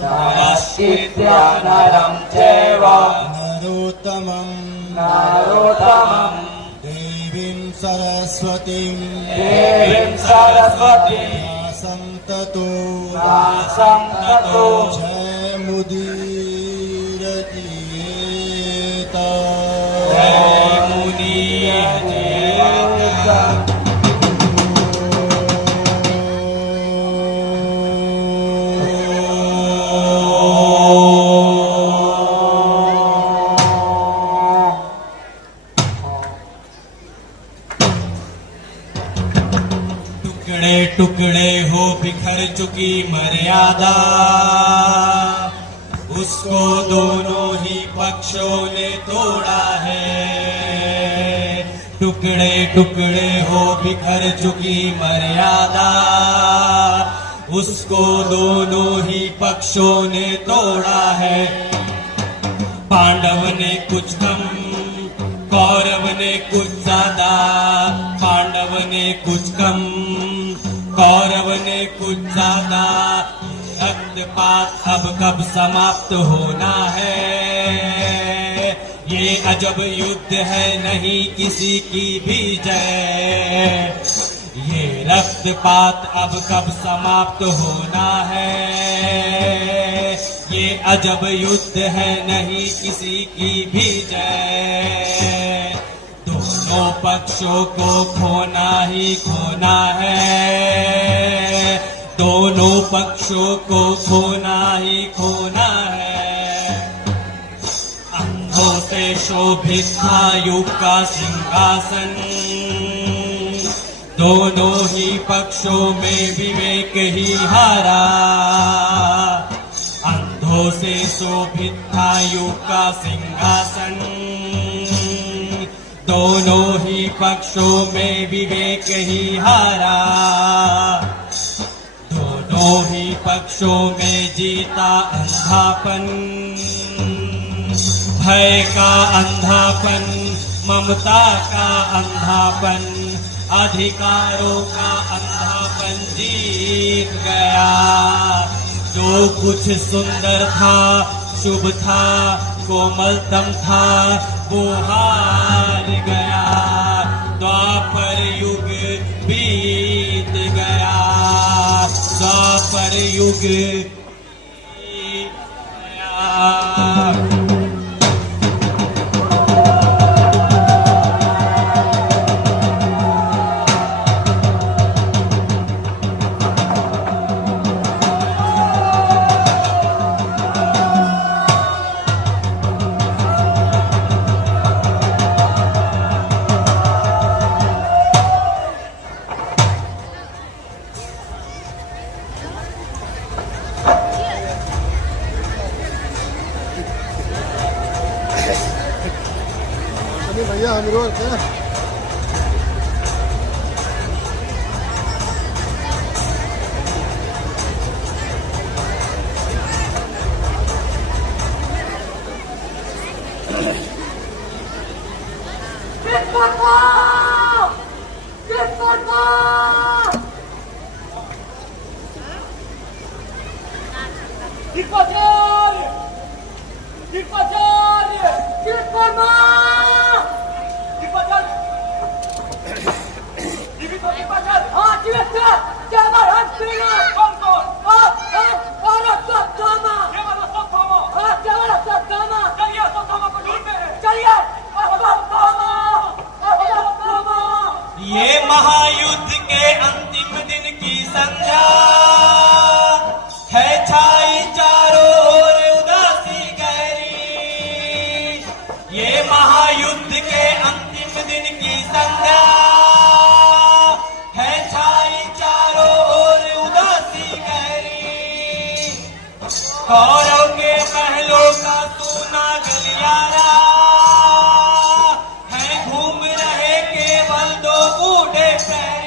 नरश्चित्य नरं चैव नरोत्तमं देवीं सरस्वतीं व्यासं ततो जयमुदीरयेत। टुकड़े टुकड़े हो बिखर चुकी मर्यादा, उसको दोनों ही पक्षों ने तोड़ा है। टुकड़े टुकड़े हो बिखर चुकी मर्यादा, उसको दोनों ही पक्षों ने तोड़ा है। पांडव ने कुछ कम, कौरव ने कुछ ज्यादा। पांडव ने कुछ कम, कौरव ने कुछ ज्यादा। रक्तपात अब कब समाप्त होना है? ये अजब युद्ध है, नहीं किसी की भी जय। ये रक्तपात अब कब समाप्त होना है? ये अजब युद्ध है, नहीं किसी की भी जय। दोनों पक्षों को खोना ही खोना है। दोनों पक्षों को खोना ही खोना है। अंधों से शोभित था युग का सिंहासन, दोनों ही पक्षों में विवेक ही हारा। अंधों से शोभित था युग का सिंहासन, दोनों ही पक्षों में विवेक ही हारा। दोनों ही पक्षों में जीता अंधापन, भय का अंधापन, ममता का अंधापन, अधिकारों का अंधापन जीत गया। जो कुछ सुंदर था, शुभ था, कोमलतम था, वो हार गया। द्वापर युग बीत गया, द्वापर युग बीत गया। भैया हम रोज ये महायुद्ध के अंतिम दिन की संध्या है, छाई चारों ओर उदासी गहरी। ये महायुद्ध के अंतिम दिन की संध्या है, छाई चारों ओर उदासी गहरी। कौरव के महलों का सोना गलियारा है, घूम रहे केवल दो बूढ़े पैरी।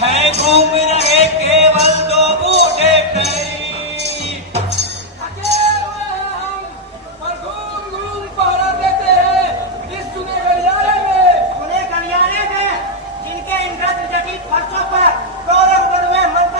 है घूम रहे केवल दो बूढ़े पैरी। उन्हें गलियारे में जिनके इंद्रचकित फर्शों पर कौरव गढ़ में मंत्र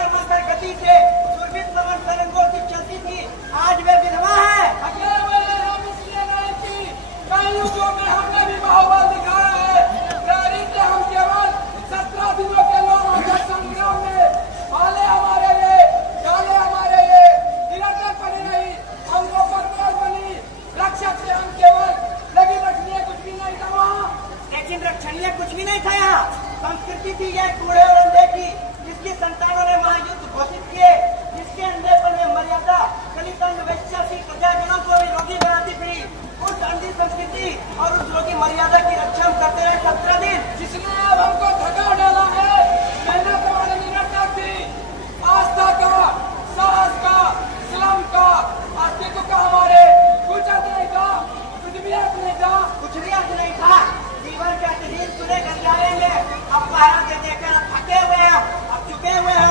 ये कुछ भी नहीं था यहाँ। संस्कृति थी यह कूड़े और अंधे की, जिसकी संतानों ने महायुद्ध घोषित किए, जिसके अंधेपन में मर्यादा कलितंग वैश्यासी प्रजाजनों को भी रोगी बनाती थी। उस अंधी संस्कृति और उस रोगी मर्यादा की रक्षा हम करते रहे 17 दिन, जिसने अब हमको थका डाला है। मेहनत और निरंतर थी, आस्था का, साहस का, इस्लाम का, अस्तित्व का हमारे कुछ अर्थ नहीं था, कुछ भी अर्थ नहीं था। कुछ भी अर्थ नहीं था। जीवन के अतिदीन सुने कर जाएंगे। अब पहरा दे देकर अब थके हुए हैं, अब चुके हुए हैं।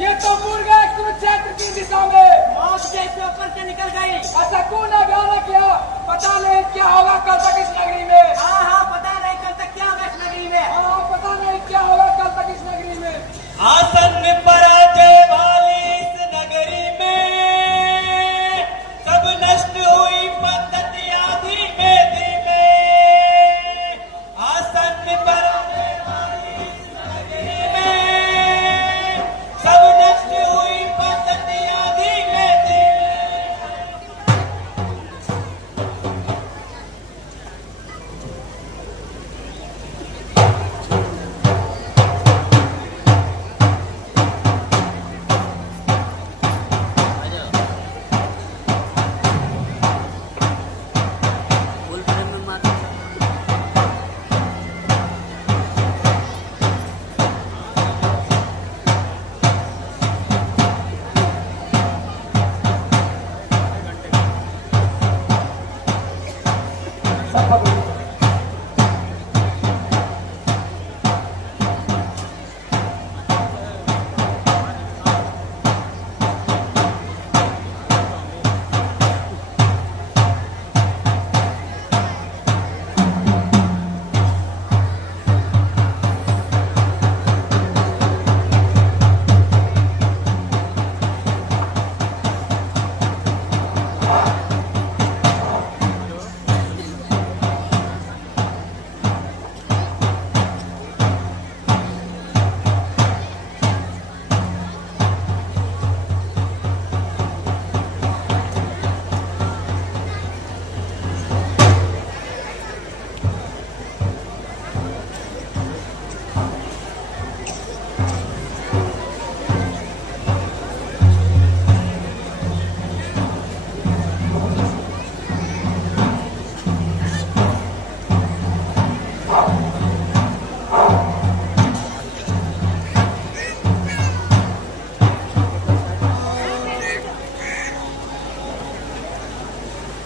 ये तो मुर्गा कुरुक्षेत्र की दिशा में मौत जैसे ऊपर से निकल गई। ऐसा कौन अभियान किया? पता नहीं क्या होगा कल तक इस नगरी में। हाँ, पता नहीं कल तक क्या होगा इस नगरी में। हाँ, पता नहीं क्या होगा कल तक इस नगरी में। आसन्न पराजय वाली इस नगरी में सब नष्ट हुई पद्धतियां धीमे धीमे। आसन्न पराजय वाली इस नगरी में सब नष्ट हुई पद्धतियां धीमे धीमे।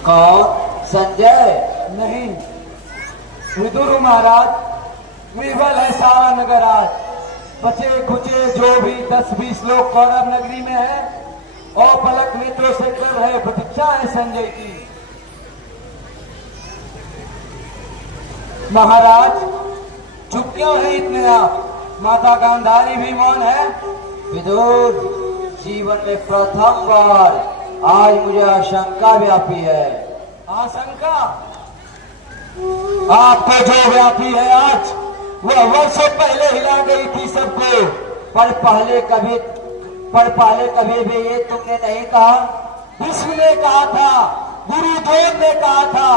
कौन? संजय? नहीं, विदुर महाराज। विफल है सारा नगर आज। बचे खुचे जो भी 10-20 लोग कौरव नगरी में है और पलक मित्रों से कर रहे प्रतीक्षा है संजय की। महाराज चुप क्यों है इतने आप? माता गांधारी भी मौन है। विदुर, जीवन में प्रथम बार आज मुझे आशंका व्यापी है। आशंका? आपको जो व्यापी है आज वह वर्षों पहले हिला गई थी सबको, पर पहले कभी भी ये तुमने नहीं कहा। विश्व ने कहा था गुरु द्रोण ने कहा था।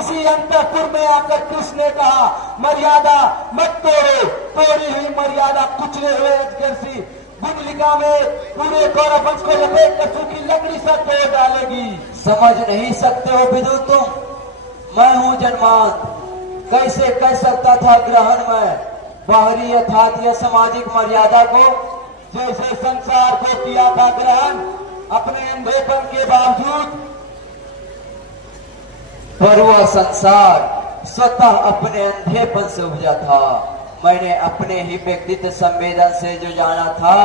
इसी अंतपुर में आकर कृष्ण ने कहा मर्यादा मत तोड़ो, तोड़ी हुई मर्यादा कुचले हुए अजगर सी गुंडलिका में पूरे कौरव वंश को लपेट कर सूखी लकड़ी सा तोड़ डालेगी। समझ नहीं सकते हो विदुर तुम, मैं हूं जन्मांत, कैसे कह सकता था ग्रहण में बाहरी अर्थात यह सामाजिक मर्यादा को, जैसे संसार को किया था ग्रहण अपने अंधेपन के बावजूद, पर वह संसार स्वतः अपने अंधेपन से उपजा था। मैंने अपने ही व्यक्तित्व संवेदन से जो जाना था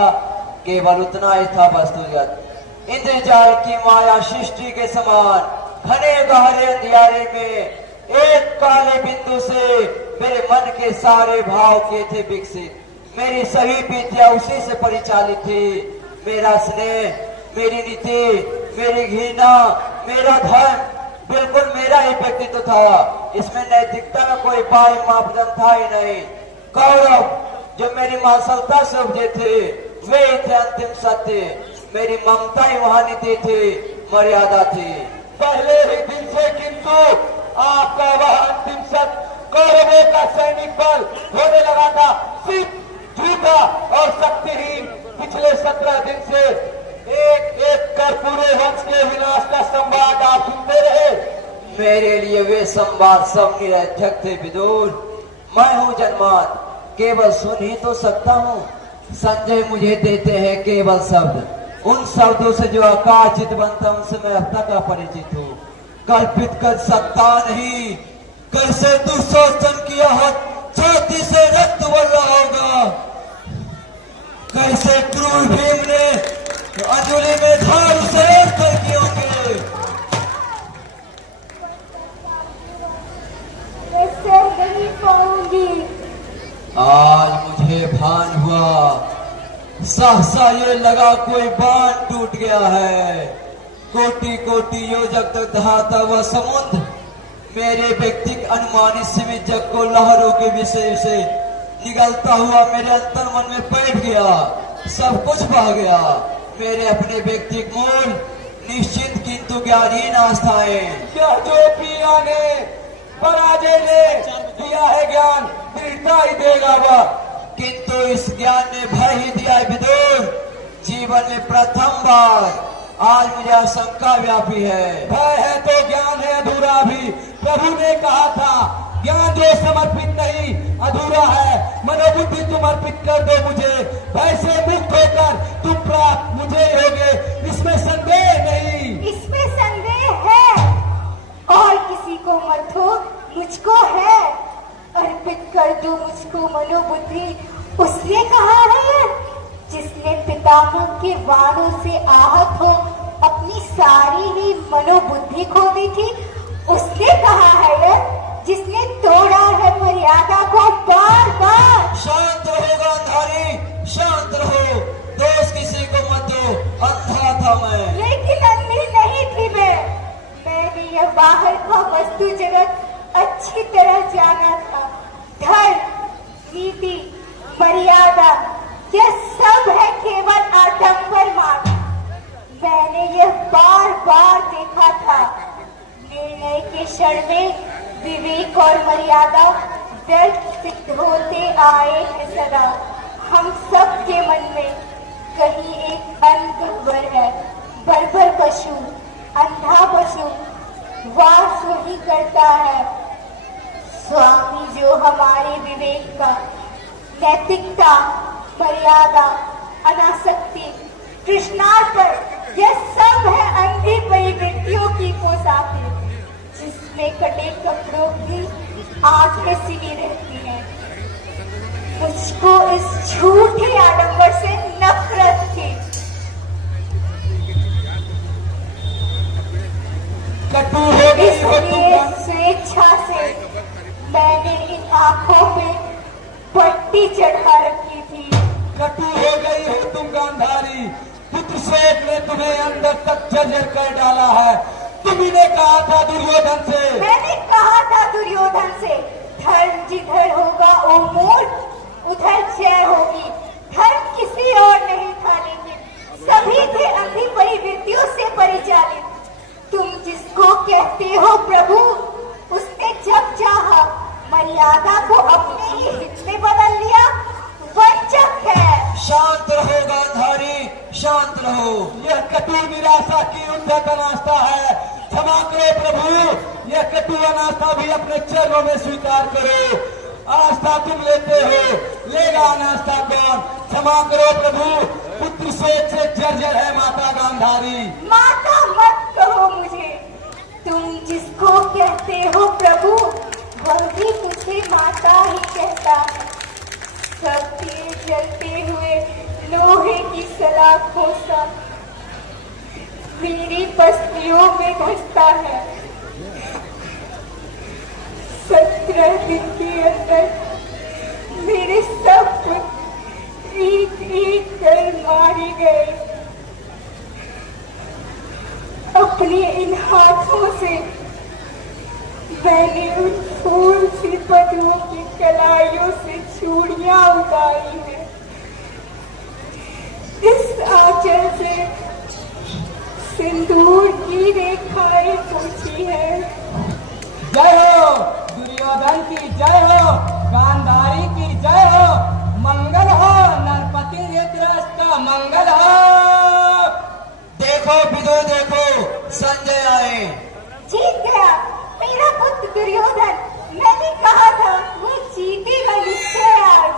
केवल उतना ही था वस्तुगत। इंद्रजाल की माया सृष्टि के समान घने गहरे अंधियारे में एक काले बिंदु से मेरे मन के सारे भाव किए थे विकसित। मेरी सभी विद्या उसी से परिचालित थी। मेरा स्नेह, मेरी नीति, मेरी घृणा, मेरा धर्म बिल्कुल मेरा ही व्यक्तित्व था। इसमें नैतिकता का कोई बाह्य मापदंड था ही नहीं। कौरव जो मेरी मानसलता से उपजे थे वे ही थे अंतिम सत्य। मेरी ममता ही वहां नीति थी, मर्यादा थी। पहले ही दिन से किंतु आपका वह अंतिम सत्य कौरवों का सैनिक बल होने लगा था सिर्फ झूठा और शक्तिहीन। पिछले 17 दिन से एक एक कर पूरे वंश के विनाश का संवाद आप सुनते रहे। मेरे लिए वे संवाद सब निरर्थक थे विदुर। मैं हूं जन्मांत, केवल सुन ही तो सकता हूं। संजय मुझे देते हैं केवल शब्द, उन शब्दों से जो आकाशित बनता उनसे मैं अब तक अपरिचित हूँ। कल्पित कर सकता नहीं, कैसे दुशासन किया हो छाती से रक्त बल रहा होगा, कैसे क्रूर भीम ने अंजलि में धार से कर किए होंगे। वैसे नहीं पाऊंगी। आज मुझे भान हुआ, सहसा ये लगा कोई बांध टूट गया है। कोटि कोटि योजक तक दहाता हुआ समुद्र मेरे व्यक्तिक अनुमानित सीमित जग को लहरों के विषय से निगलता हुआ मेरे अंतर मन में बैठ गया। सब कुछ बह गया। मेरे अपने व्यक्तिक मूल निश्चित किंतु ज्ञानहीन आस्थाएं। क्या जो पिया ने पराजय ने दिया है ज्ञान दृढ़ता ही देगा वह, किंतु इस ज्ञान ने भय ही दिया है विदुर। जीवन में प्रथम बार आज मुझे आशंका व्यापी है। भय है तो ज्ञान है अधूरा भी। प्रभु ने कहा था ज्ञान जो समर्पित नहीं अधूरा है। मनोबुद्धि तुम अर्पित कर दो मुझे, भय से मुक्त होकर तुम प्राप्त मुझे होगे, इसमें संदेह नहीं। इसमें संदेह है, और किसी को मत हो, मुझको है। अर्पित कर दो मुझको मनोबुद्धि, उसने कहा है जिसने पितामह के वाणों से आहत हो अपनी सारी ही मनोबुद्धि खो दी थी। उसने कहा है जिसने तोड़ा है मर्यादा को बार बार। शांत रहो गांधारी, शांत रहो, दोष किसी को मत दो। अंधा था मैं, लेकिन अंधी नहीं थी मैंने यह बाहर का वस्तु जगत अच्छी तरह जाना था। धर्म, नीति, मर्यादा यह सब है केवल आडंबर मात्र। मैंने यह बार बार देखा था। निर्णय के क्षण में विवेक और मर्यादा व्यर्थ सिद्ध होते आए हैं सदा। हम सब के मन में कहीं एक अंधबर है, बर्बर पशु, अंधा पशु वास वही करता है। स्वामी जो हमारे विवेक का, नैतिकता, मर्यादा, अनासक्ति, तृष्णार्पण यह सब है अंधी परिवृत्तियों की पोशाकें, जिसमें कटे कपड़ों की आंखें सिली रहती हैं। मुझको इस झूठे आडंबर से नफरत थी। इसलिए स्वेच्छा से मैंने इन आंखों पे पट्टी चढ़ा रखी थी। कटु हो गई हो तुम गांधारी, पुत्र शोक ने तुम्हें अंदर तक जर्जर कर डाला है। तुम्ही ने कहा था दुर्योधन से, मैंने कहा था दुर्योधन से, धर्म जिधर होगा ओ मूर्ख उधर जय होगी। धर्म किसी और नहीं था, लेकिन सभी थे अंधी परिवृत्तियों से परिचालित। तुम जिसको क्या कहते हो प्रभु, उसने जब चाहा मर्यादा को अपने ही हित में बदल लिया। वंचक है। शांत रहो गांधारी, शांत रहो। यह कटु निराशा की उद्या का नाश्ता है। क्षमा करो प्रभु, यह कटु अनास्था भी अपने चरणों में स्वीकार करो। आस्था तुम लेते हो, लेगा अनास्था कौन? क्षमा करो प्रभु, पुत्र सोच से जर्जर है माता गांधारी। माता मत कहो मुझे, तुम जिसको कहते हो प्रभु, वह भी मुझे माता ही कहता है। सब तेज जलते हुए लोहे की सलाखों सा मेरी पसलियों में घुसता है। 17 दिन के अंदर मेरे सब पुत्र एक एक कर मारे गए। अपने इन हाथों से मैंने उन फूल सी पदुओं की कलाइयों से चूड़ियां उतारी हैं। इस आंचल से सिंदूर की रेखाएं पूछी है। जय हो दुर्योधन की जय हो, गांधारी की जय हो। मंगल हो नरपति धृतराष्ट्र का मंगल हो। देखो विदो देखो, संजय आए। जीत गया मेरा पुत्र दुर्योधन। मैंने कहा था वो जीतेगा निश्चय आज।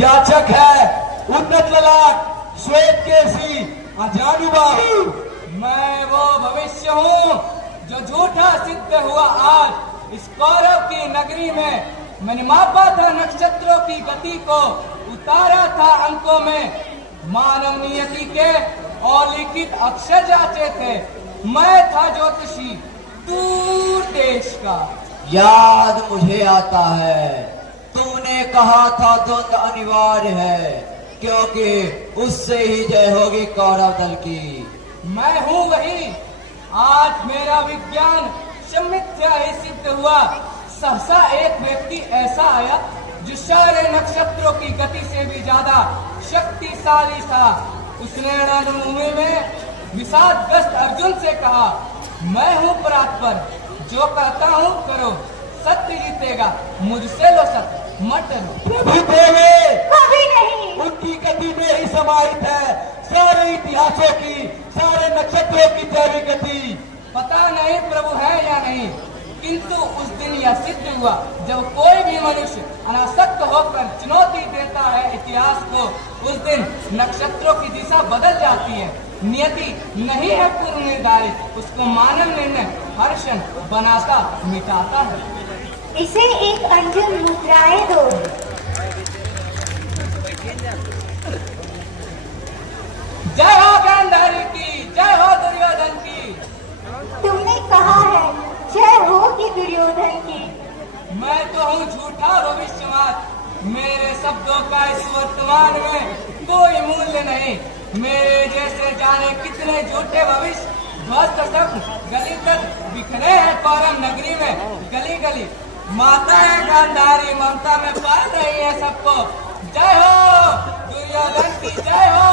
याचक है उन्नत ललाट, श्वेत केसी, अजानुबाहु। मैं वो भविष्य हूँ जो झूठा सिद्ध हुआ आज। इस कौरव की नगरी में मैंने मापा था नक्षत्रों की गति को, उतारा था अंकों में मानव नियति के और लिखित अक्षर जांचे थे। मैं था ज्योतिषी दूर देश का। याद मुझे आता है, तूने कहा था द्वंद्व अनिवार्य है, क्योंकि उससे ही जय होगी कौरव दल की। मैं हूँ वही। आज मेरा विज्ञान मिथ्या ही सिद्ध हुआ। सहसा एक व्यक्ति ऐसा आया जो सारे नक्षत्रों की गति से भी ज्यादा शक्तिशाली था। उसने रणभूमि में विषादग्रस्त अर्जुन से कहा, मैं हूँ परात्पर, जो कहता हूँ करो, सत्य जीतेगा, मुझसे लो सत्य, मत डरो। प्रभु देवे कभी नहीं। उनकी गति में ही समाहित है सारे इतिहासों की, सारे नक्षत्रों की दैवी गति। पता नहीं प्रभु है या नहीं, किंतु उस दिन यह सिद्ध हुआ जब कोई भी मनुष्य अनासक्त होकर चुनौती देता है इतिहास को, उस दिन नक्षत्रों की दिशा बदल जाती है। नियति नहीं है पूर्व निर्धारित, उसको मानव निर्णय हर क्षण बनाता मिटाता है। इसे एक अंजुम मुद्राएं दो। जय हो गांधारी की, जय हो दुर्योधन की। तुमने कहा है जय होगी दुर्योधन की। मैं तो हूँ झूठा भविष्यवाद। मेरे शब्दों का इस वर्तमान में कोई मूल्य नहीं। मेरे जैसे जाने कितने झूठे भविष्य ध्वस्त शब्द गली तक बिखरे हैं कौरव नगरी में, गली गली। माता है गांधारी, ममता में पाल रही है सबको। जय हो दुर्योधन की जय हो,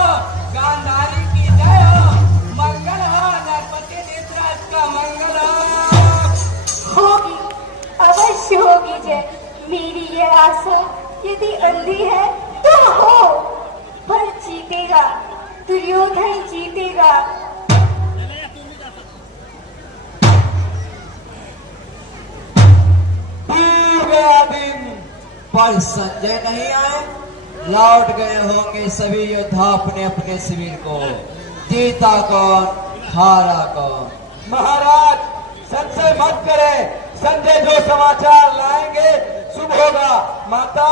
गांधारी की जय हो। मंगल हो नरपति धृतराष्ट्र का मंगल हो। होगी, अवश्य होगी जय। मेरी ये आशा यदि अंधी है तो हो, पर जीतेगा दुर्योधन, जीतेगा। दूर गया दिन, पर संजय नहीं आए। लौट गए होंगे सभी योद्धा अपने अपने शिविर को। जीता कौन, हारा कौन? महाराज संशय मत करे, संजय जो समाचार लाएंगे शुभ होगा। माता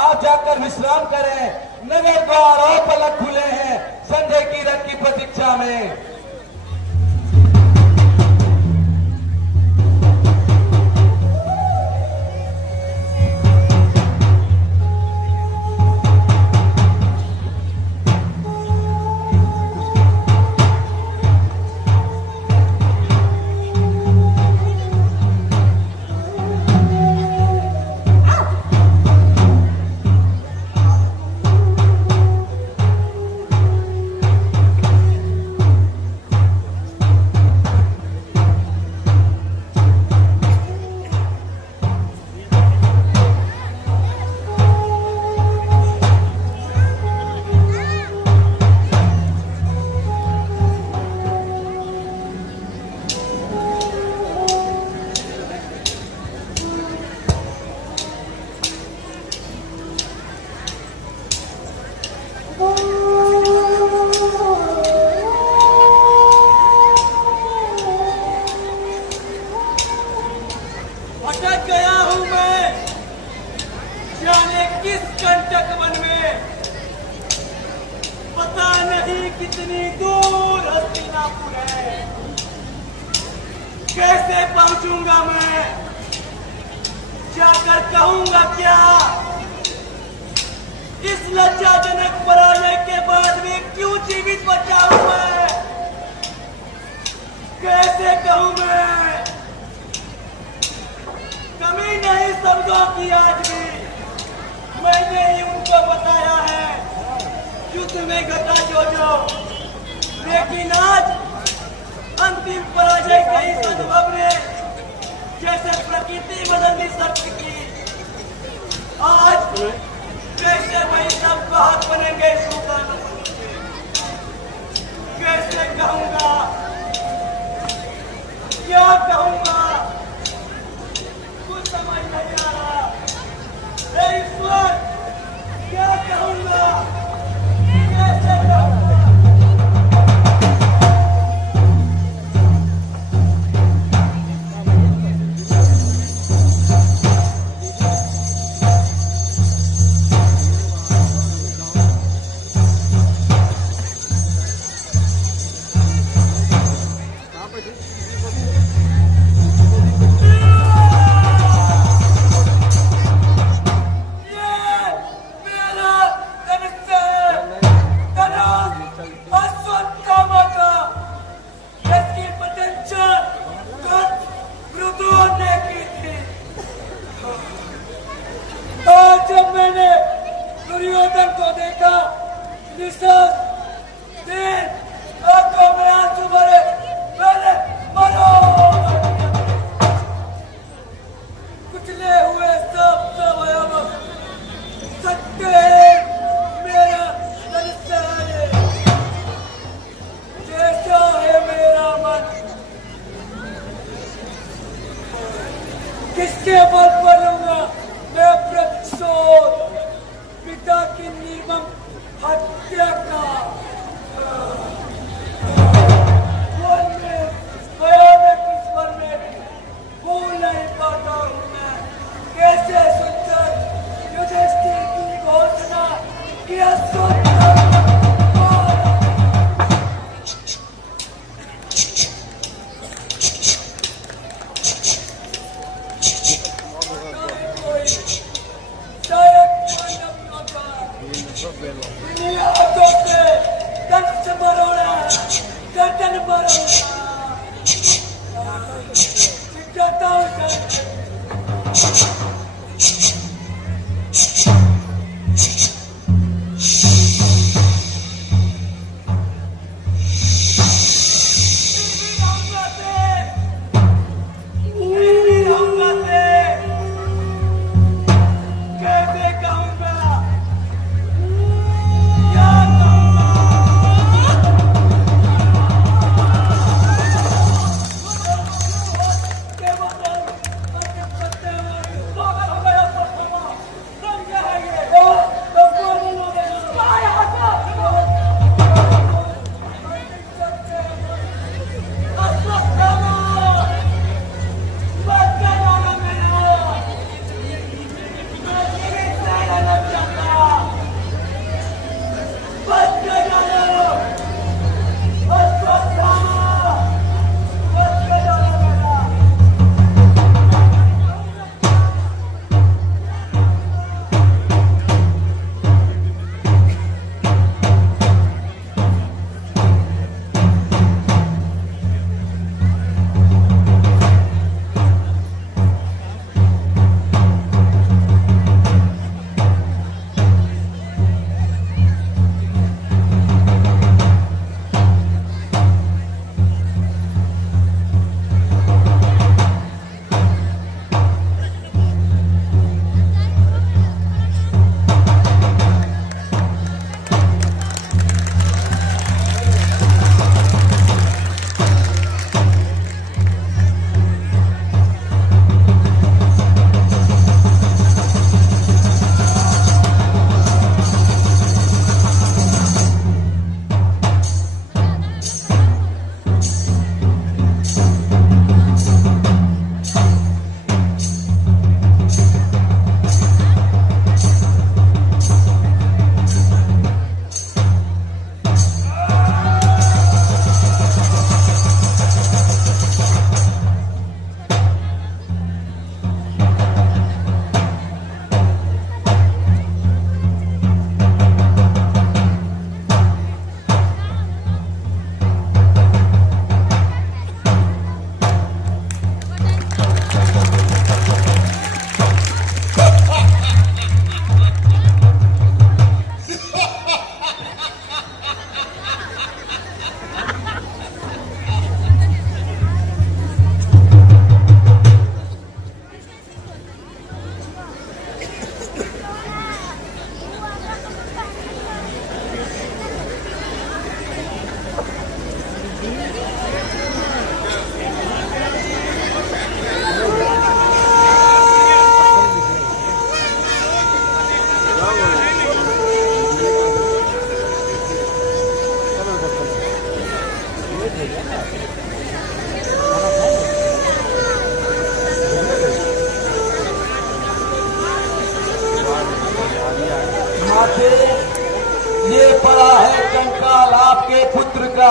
आप जाकर विश्राम करें, नगर द्वार और पलक खुले हैं संजय की रथ की प्रतीक्षा में। कितनी दूर हस्तिनापुर है, कैसे पहुंचूंगा मैं, जाकर कहूंगा क्या, इस लज्जाजनक पराजय के बाद भी क्यों जीवित बचा हूं मैं, कैसे कहूं मैं, कमी नहीं शब्दों की आज भी, मैंने ही उनको बताया है युद्ध में घटा जो, लेकिन आज अंतिम पराजय के इस अनुभव ने जैसे प्रकृति बदलनी शक्ति की, आज कैसे वही सब बात बनेंगे सुल्तान, कैसे कहूंगा, क्या कहूंगा, कुछ समझ नहीं आ रहा, हे ईश्वर क्या कहूंगा, कैसे कहूंगा। जब मैंने दुर्योधन को देखा, निशास दिन आंखों में आंसू भरे, मैंने मरो कुचले हुए सब सत्य मेरा है, जैसा है मेरा मन, किसके बल पर रहूंगा मैं प्रतिशोध, पिता की निर्मम हत्या का।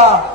होगा।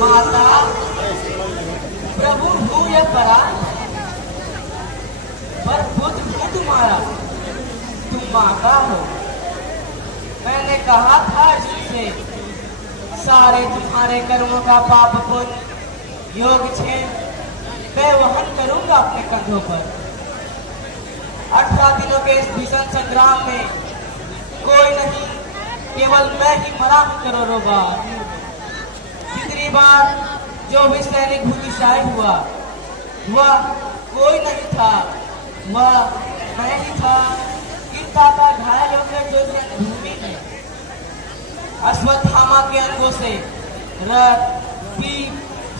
माता प्रभु हूँ या परा, पर खुद हूँ तुम्हारा, तुम माता हो। मैंने कहा था जिनसे सारे तुम्हारे कर्मों का पाप पुण्य योग क्षेम मैं वहन करूंगा अपने कंधों पर। 18 दिनों के इस भीषण संग्राम में कोई नहीं, केवल मैं ही मरा हूं करोड़ों बार। कितनी बार जो भी सैनिक भूमिशाही हुआ वह कोई नहीं था, वह मैं ही था। गिरता था घायल होकर जो भूमि में अश्वत्थामा के अंगों से रक्त पीप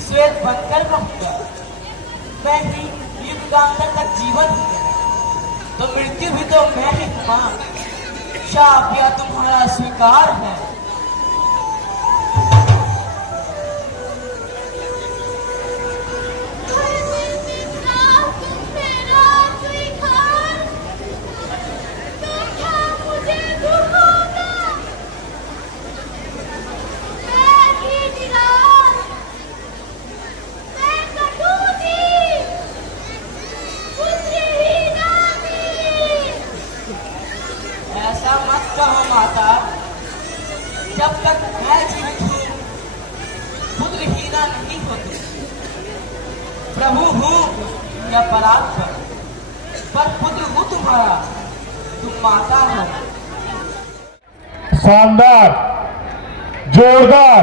श्वेत बनकर रहूंगा। मैं ही युगांतर तक जीवन हूँ, तो मृत्यु भी तो मैं ही हूँ। शाप या तुम्हारा स्वीकार है। ऐसा मत कहो माता, जब तक मैं जीवित हूँ पुत्रहीना नहीं होती। प्रभु हूँ या परात्पर, पर पुत्र हूँ तुम्हारा, तुम माता हो। शानदार, जोरदार,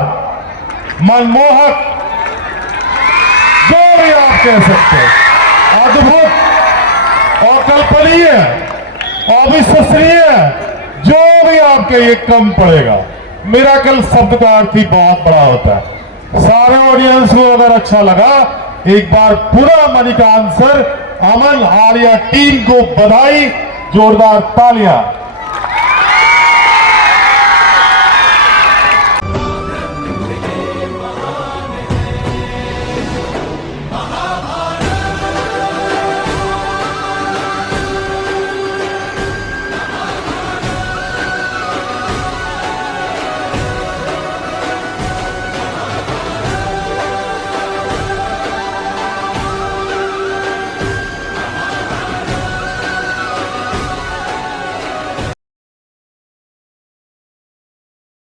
मनमोहक, जो भी आप कह सकते हैं, अद्भुत, अकल्पनीय, अविश्वसनीय, जो भी आपके ये कम पड़ेगा। मिराकल शब्द का अर्थ ही बहुत बड़ा होता है। सारे ऑडियंस को अगर अच्छा लगा, एक बार पूरा मनी का आंसर, अमन आर्या टीम को बधाई, जोरदार तालियां।